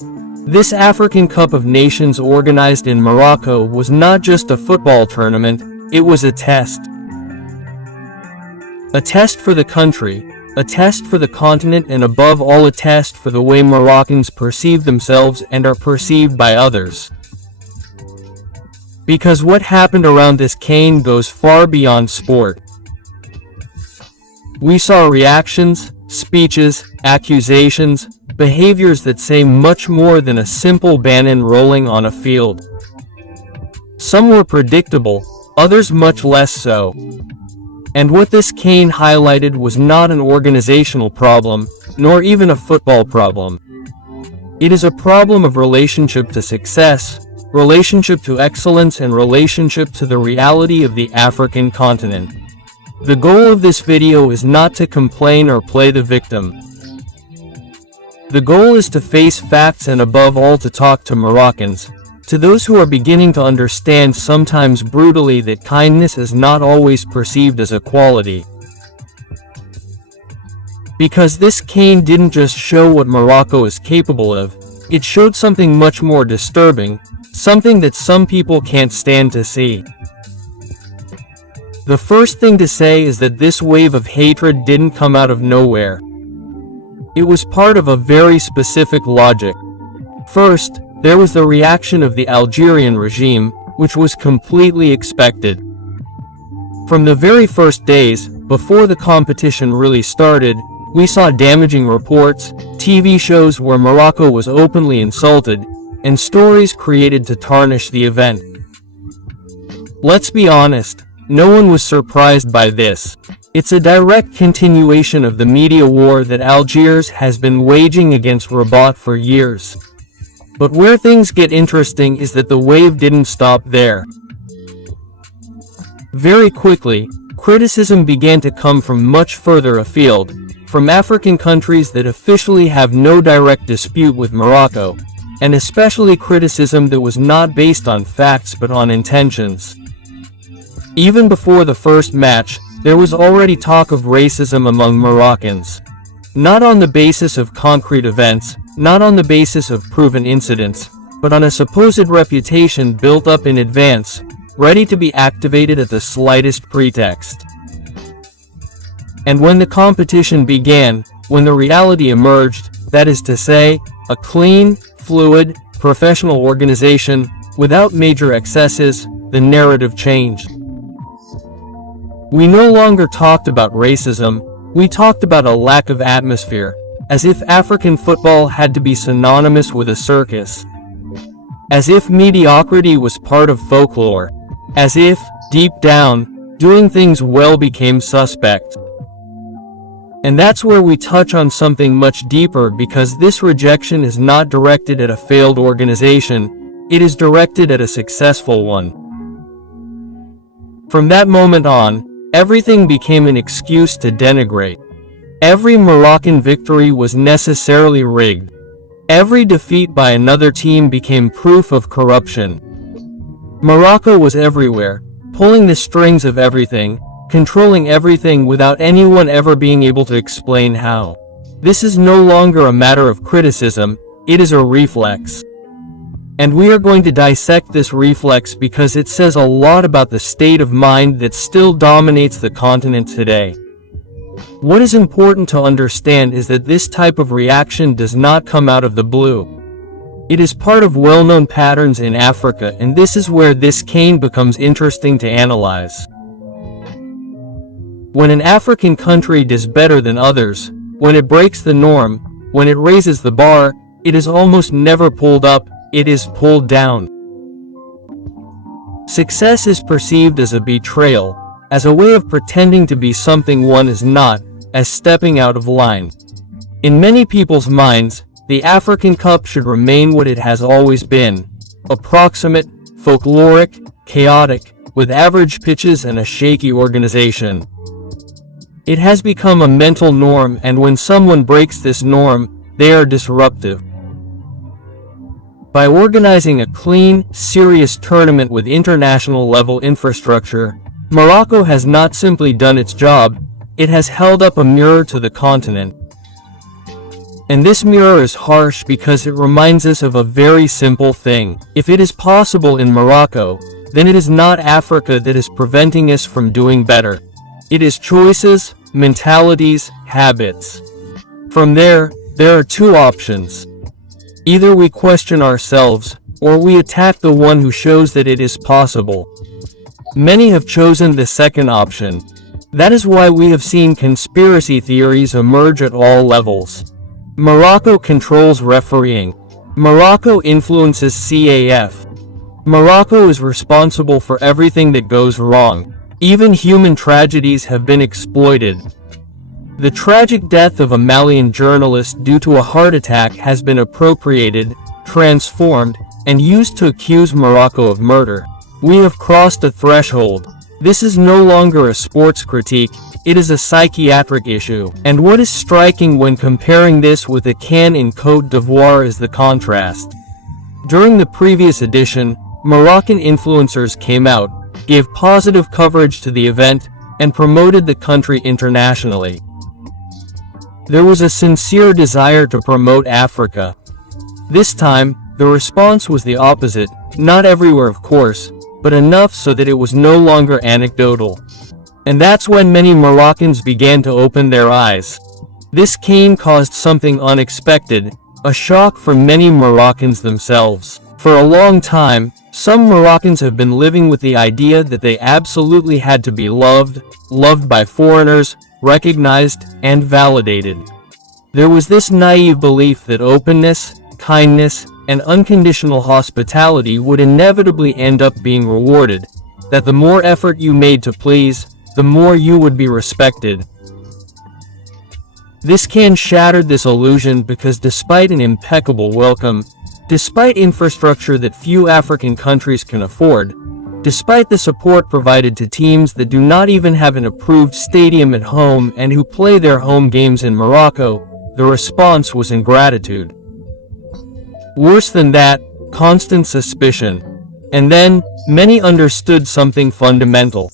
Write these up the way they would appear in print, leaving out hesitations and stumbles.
This African Cup of Nations organized in Morocco was not just a football tournament, it was a test. A test for the country, a test for the continent, and above all a test for the way Moroccans perceive themselves and are perceived by others. Because what happened around this CAN goes far beyond sport. We saw reactions, speeches, accusations, behaviors that say much more than a simple banana rolling on a field. Some were predictable, others much less so. And what this CAN highlighted was not an organizational problem, nor even a football problem. It is a problem of relationship to success, relationship to excellence, and relationship to the reality of the African continent. The goal of this video is not to complain or play the victim. The goal is to face facts and above all to talk to Moroccans, to those who are beginning to understand sometimes brutally that kindness is not always perceived as a quality. Because this CAN didn't just show what Morocco is capable of, it showed something much more disturbing, something that some people can't stand to see. The first thing to say is that this wave of hatred didn't come out of nowhere. It was part of a very specific logic. First, there was the reaction of the Algerian regime, which was completely expected. From the very first days, before the competition really started, we saw damaging reports, TV shows where Morocco was openly insulted, and stories created to tarnish the event. Let's be honest, no one was surprised by this. It's a direct continuation of the media war that Algiers has been waging against Rabat for years. But where things get interesting is that the wave didn't stop there. Very quickly, criticism began to come from much further afield, from African countries that officially have no direct dispute with Morocco, and especially criticism that was not based on facts but on intentions. Even before the first match, there was already talk of racism among Moroccans. Not on the basis of concrete events, not on the basis of proven incidents, but on a supposed reputation built up in advance, ready to be activated at the slightest pretext. And when the competition began, when the reality emerged, that is to say, a clean, fluid, professional organization, without major excesses, the narrative changed. We no longer talked about racism, we talked about a lack of atmosphere, as if African football had to be synonymous with a circus. As if mediocrity was part of folklore. As if, deep down, doing things well became suspect. And that's where we touch on something much deeper, because this rejection is not directed at a failed organization, it is directed at a successful one. From that moment on, everything became an excuse to denigrate. Every Moroccan victory was necessarily rigged. Every defeat by another team became proof of corruption. Morocco was everywhere, pulling the strings of everything, controlling everything without anyone ever being able to explain how. This is no longer a matter of criticism, it is a reflex. And we are going to dissect this reflex because it says a lot about the state of mind that still dominates the continent today. What is important to understand is that this type of reaction does not come out of the blue. It is part of well-known patterns in Africa, and this is where this CAN becomes interesting to analyze. When an African country does better than others, when it breaks the norm, when it raises the bar, it is almost never pulled up, it is pulled down. Success is perceived as a betrayal, as a way of pretending to be something one is not, as stepping out of line. In many people's minds, the African Cup should remain what it has always been, approximate, folkloric, chaotic, with average pitches and a shaky organization. It has become a mental norm, and when someone breaks this norm, they are disruptive. By organizing a clean, serious tournament with international-level infrastructure, Morocco has not simply done its job, it has held up a mirror to the continent. And this mirror is harsh because it reminds us of a very simple thing. If it is possible in Morocco, then it is not Africa that is preventing us from doing better. It is choices, mentalities, habits. From there are two options. Either we question ourselves, or we attack the one who shows that it is possible. Many have chosen the second option. That is why we have seen conspiracy theories emerge at all levels. Morocco controls refereeing. Morocco influences CAF. Morocco is responsible for everything that goes wrong. Even human tragedies have been exploited. The tragic death of a Malian journalist due to a heart attack has been appropriated, transformed, and used to accuse Morocco of murder. We have crossed a threshold. This is no longer a sports critique, it is a psychiatric issue. And what is striking when comparing this with a CAN in Côte d'Ivoire is the contrast. During the previous edition, Moroccan influencers came out, gave positive coverage to the event, and promoted the country internationally. There was a sincere desire to promote Africa. This time, the response was the opposite, not everywhere of course, but enough so that it was no longer anecdotal. And that's when many Moroccans began to open their eyes. This cane caused something unexpected, a shock for many Moroccans themselves. For a long time, some Moroccans have been living with the idea that they absolutely had to be loved by foreigners, recognized, and validated. There was this naive belief that openness, kindness, and unconditional hospitality would inevitably end up being rewarded, that the more effort you made to please, the more you would be respected. This can shatter this illusion because despite an impeccable welcome, despite infrastructure that few African countries can afford, despite the support provided to teams that do not even have an approved stadium at home and who play their home games in Morocco, the response was ingratitude. Worse than that, constant suspicion. And then, many understood something fundamental.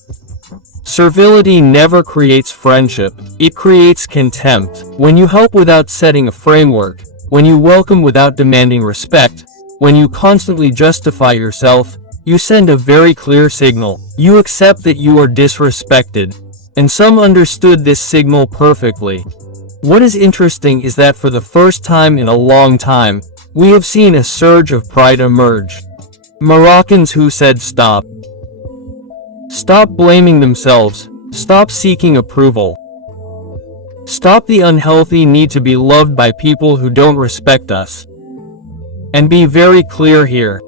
Servility never creates friendship, it creates contempt. When you help without setting a framework, when you welcome without demanding respect, when you constantly justify yourself, you send a very clear signal. You accept that you are disrespected. And some understood this signal perfectly. What is interesting is that for the first time in a long time, we have seen a surge of pride emerge. Moroccans who said stop. Stop blaming themselves. Stop seeking approval. Stop the unhealthy need to be loved by people who don't respect us. And be very clear here.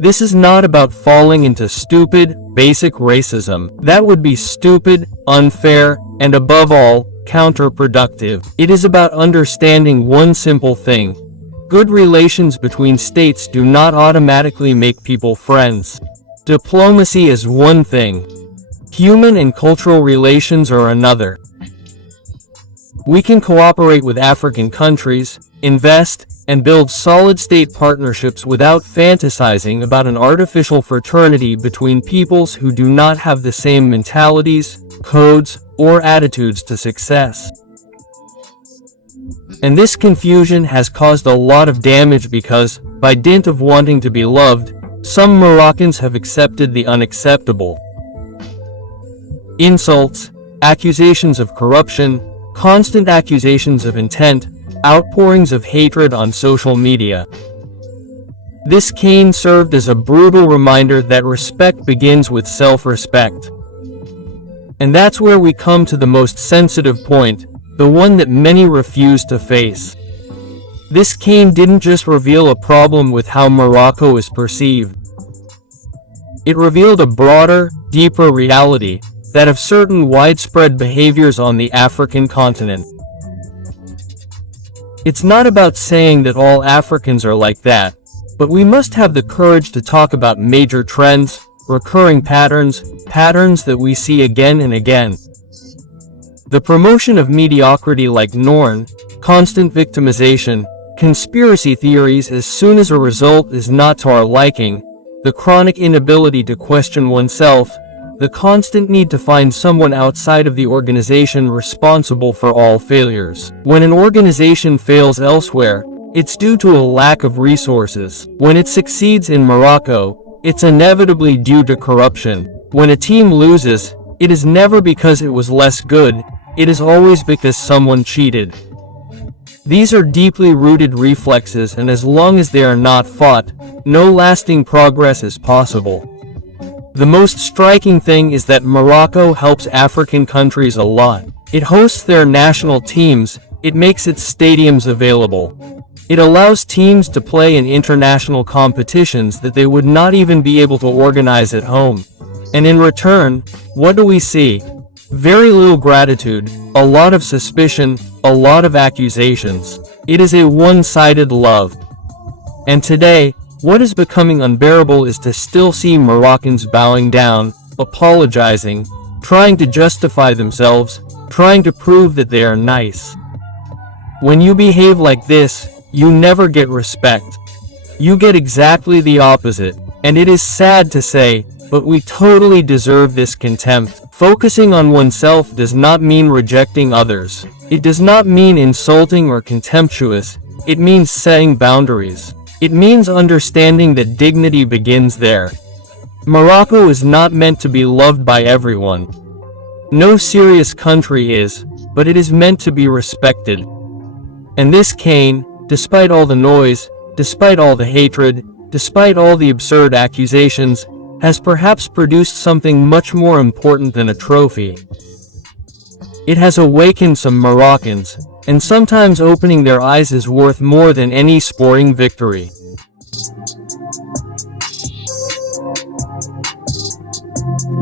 This is not about falling into stupid, basic racism. That would be stupid, unfair, and above all, counterproductive. It is about understanding one simple thing. Good relations between states do not automatically make people friends. Diplomacy is one thing. Human and cultural relations are another. We can cooperate with African countries, invest, and build solid state partnerships without fantasizing about an artificial fraternity between peoples who do not have the same mentalities, codes, or attitudes to success. And this confusion has caused a lot of damage because, by dint of wanting to be loved, some Moroccans have accepted the unacceptable. Insults, accusations of corruption, constant accusations of intent, outpourings of hatred on social media. This cane served as a brutal reminder that respect begins with self-respect. And that's where we come to the most sensitive point, the one that many refuse to face. This cane didn't just reveal a problem with how Morocco is perceived. It revealed a broader, deeper reality, that of certain widespread behaviors on the African continent. It's not about saying that all Africans are like that, but we must have the courage to talk about major trends, recurring patterns that we see again and again. The promotion of mediocrity like norm, constant victimization, conspiracy theories as soon as a result is not to our liking, the chronic inability to question oneself, the constant need to find someone outside of the organization responsible for all failures. When an organization fails elsewhere, it's due to a lack of resources. When it succeeds in Morocco, it's inevitably due to corruption. When a team loses, it is never because it was less good, it is always because someone cheated. These are deeply rooted reflexes, and as long as they are not fought, no lasting progress is possible. The most striking thing is that Morocco helps African countries a lot. It hosts their national teams, it makes its stadiums available. It allows teams to play in international competitions that they would not even be able to organize at home. And in return, what do we see? Very little gratitude, a lot of suspicion, a lot of accusations. It is a one-sided love. And today, what is becoming unbearable is to still see Moroccans bowing down, apologizing, trying to justify themselves, trying to prove that they are nice. When you behave like this, you never get respect. You get exactly the opposite, and it is sad to say, but we totally deserve this contempt. Focusing on oneself does not mean rejecting others. It does not mean insulting or contemptuous. It means setting boundaries. It means understanding that dignity begins there. Morocco is not meant to be loved by everyone. No serious country is, but it is meant to be respected. And this cane, despite all the noise, despite all the hatred, despite all the absurd accusations, has perhaps produced something much more important than a trophy. It has awakened some Moroccans, and sometimes opening their eyes is worth more than any sporting victory.